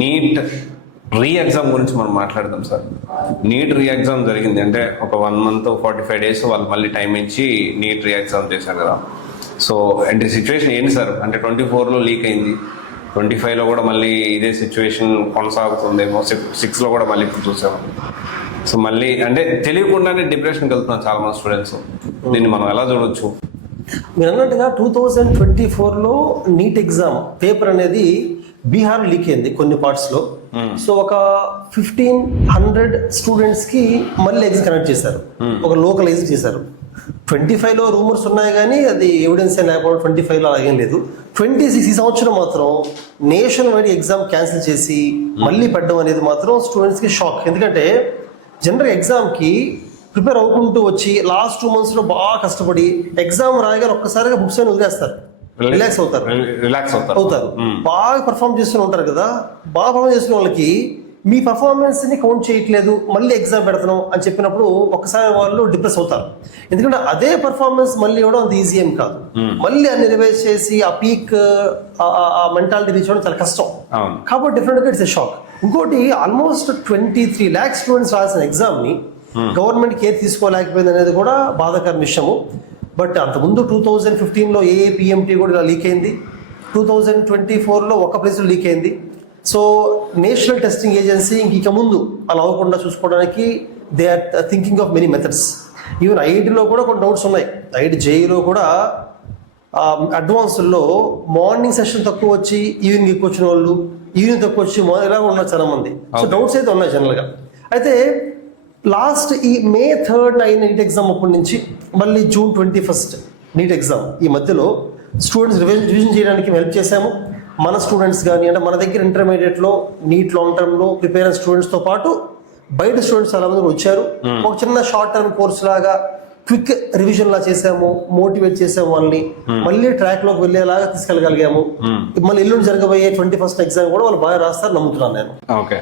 Neat re exam గురించి మనం మాట్లాడదాం సార్. నీట్ రీ ఎగ్జామ్ జరిగింది అంటే ఒక 1 month 45 days వాళ్ళు మళ్ళీ టైం ఇచ్చి నీట్ రీ ఎగ్జామ్ చేశారు కదా. సో అంటే సిచ్యువేషన్ ఏంటి సార్? అంటే 24లో లీక్ అయింది, 25లో కూడా మళ్ళీ ఇదే సిచ్యువేషన్ కొనసాగుతుందేమో, 6లో కూడా మళ్ళీ ఇప్పుడు చూసాము. సో మళ్ళీ అంటే తెలియకుండానే డిప్రెషన్కి వెళ్తున్నారు చాలా మంది స్టూడెంట్స్. దీన్ని మనం ఎలా చూడొచ్చు? మీరు అన్నట్టుగా 2024లో నీట్ ఎగ్జామ్ పేపర్ అనేది బీహార్ లీక్ అయింది కొన్ని పార్ట్స్లో. సో ఒక 1500 స్టూడెంట్స్కి మళ్ళీ ఎగ్జామ్ కనెక్ట్ చేశారు, ఒక లోకలైజ్ చేశారు. 25లో రూమర్స్ ఉన్నాయి కానీ అది ఎవిడెన్స్ లేకపోవడం, 25లో అలాగేం లేదు. 26 ఈ సంవత్సరం మాత్రం నేషనల్ వైడ్ ఎగ్జామ్ క్యాన్సిల్ చేసి మళ్ళీ పెట్టడం అనేది మాత్రం స్టూడెంట్స్కి షాక్. ఎందుకంటే జనరల్ ఎగ్జామ్కి ప్రిపేర్ అవుకుంటూ వచ్చి లాస్ట్ 2 monthsలో బాగా కష్టపడి ఎగ్జామ్ రాయగానే ఒక్కసారిగా బుక్స్ అని వదిలేస్తారు, రిలాక్స్ అవుతారు. బాగా పర్ఫామ్ చేస్తూనే ఉంటారు కదా. బాగా పర్ఫామ్ చేస్తున్న వాళ్ళకి మీ పర్ఫార్మెన్స్ ని కౌంట్ చేయట్లేదు, మళ్ళీ ఎగ్జామ్ పెడతాం అని చెప్పినప్పుడు ఒక్కసారి వాళ్ళు డిప్రెస్ అవుతారు. ఎందుకంటే అదే పర్ఫార్మెన్స్ మళ్ళీ ఇవ్వడం అంత ఈజీ ఏం కాదు. మళ్ళీ అన్ని రివైజ్ చేసి ఆ పీక్ ఆ మెంటాలిటీ రీచ్ అవ్వడం చాలా కష్టం. కాబట్టి డెఫినెట్గా ఇట్స్ ఎ షాక్. ఇంకోటి ఆల్మోస్ట్ 23 lakhs స్టూడెంట్స్ రాసిన ఎగ్జామ్ ని గవర్నమెంట్ కేర్ తీసుకోలేకపోయింది అనేది కూడా బాధాకర విషయము. బట్ అంతకుముందు 2015లో ఏఏపిఎంటీ కూడా ఇలా లీక్ అయింది, 2024లో ఒక ప్లేస్లో లీక్ అయింది. సో నేషనల్ టెస్టింగ్ ఏజెన్సీ ఇక ముందు అలా అవ్వకుండా చూసుకోవడానికి they are thinking of many methods. Even ఐఐటీలో కూడా కొన్ని డౌట్స్ ఉన్నాయి. ఐఐటి జేఈలో కూడా అడ్వాన్స్లో మార్నింగ్ సెషన్ తక్కువ వచ్చి ఈవినింగ్ ఎక్కువ వచ్చిన వాళ్ళు, ఈవినింగ్ తక్కువ వచ్చి ఇలా ఉన్నారు చాలా మంది. సో డౌట్స్ అయితే ఉన్నాయి జనరల్గా. అయితే లాస్ట్ ఈ May 3rd అయిన నీట్ ఎగ్జామ్ అప్పటి నుంచి మళ్ళీ June 21st నీట్ ఎగ్జామ్ ఈ మధ్యలో స్టూడెంట్స్ రివిజన్ చేయడానికి హెల్ప్ చేశాము. మన స్టూడెంట్స్ కానీ అంటే మన దగ్గర ఇంటర్మీడియట్లో నీట్ లాంగ్ టర్మ్లో ప్రిపేర్ అయిన స్టూడెంట్స్తో పాటు బయట స్టూడెంట్స్ చాలా మంది వచ్చారు. ఒక చిన్న షార్ట్ టర్మ్ కోర్స్ లాగా క్విక్ రివిజన్ లా చేసాము, మోటివేట్ చేసాము వాళ్ళని, మళ్ళీ ట్రాక్ లోకి వెళ్ళేలాగా తీసుకెళ్ళగలిగాము. మళ్ళీ ఎల్లుండి జరగబోయే 21st ఎగ్జామ్ కూడా వాళ్ళు బాగా రాస్తారు నమ్ముతున్నాను నేను. ఓకే.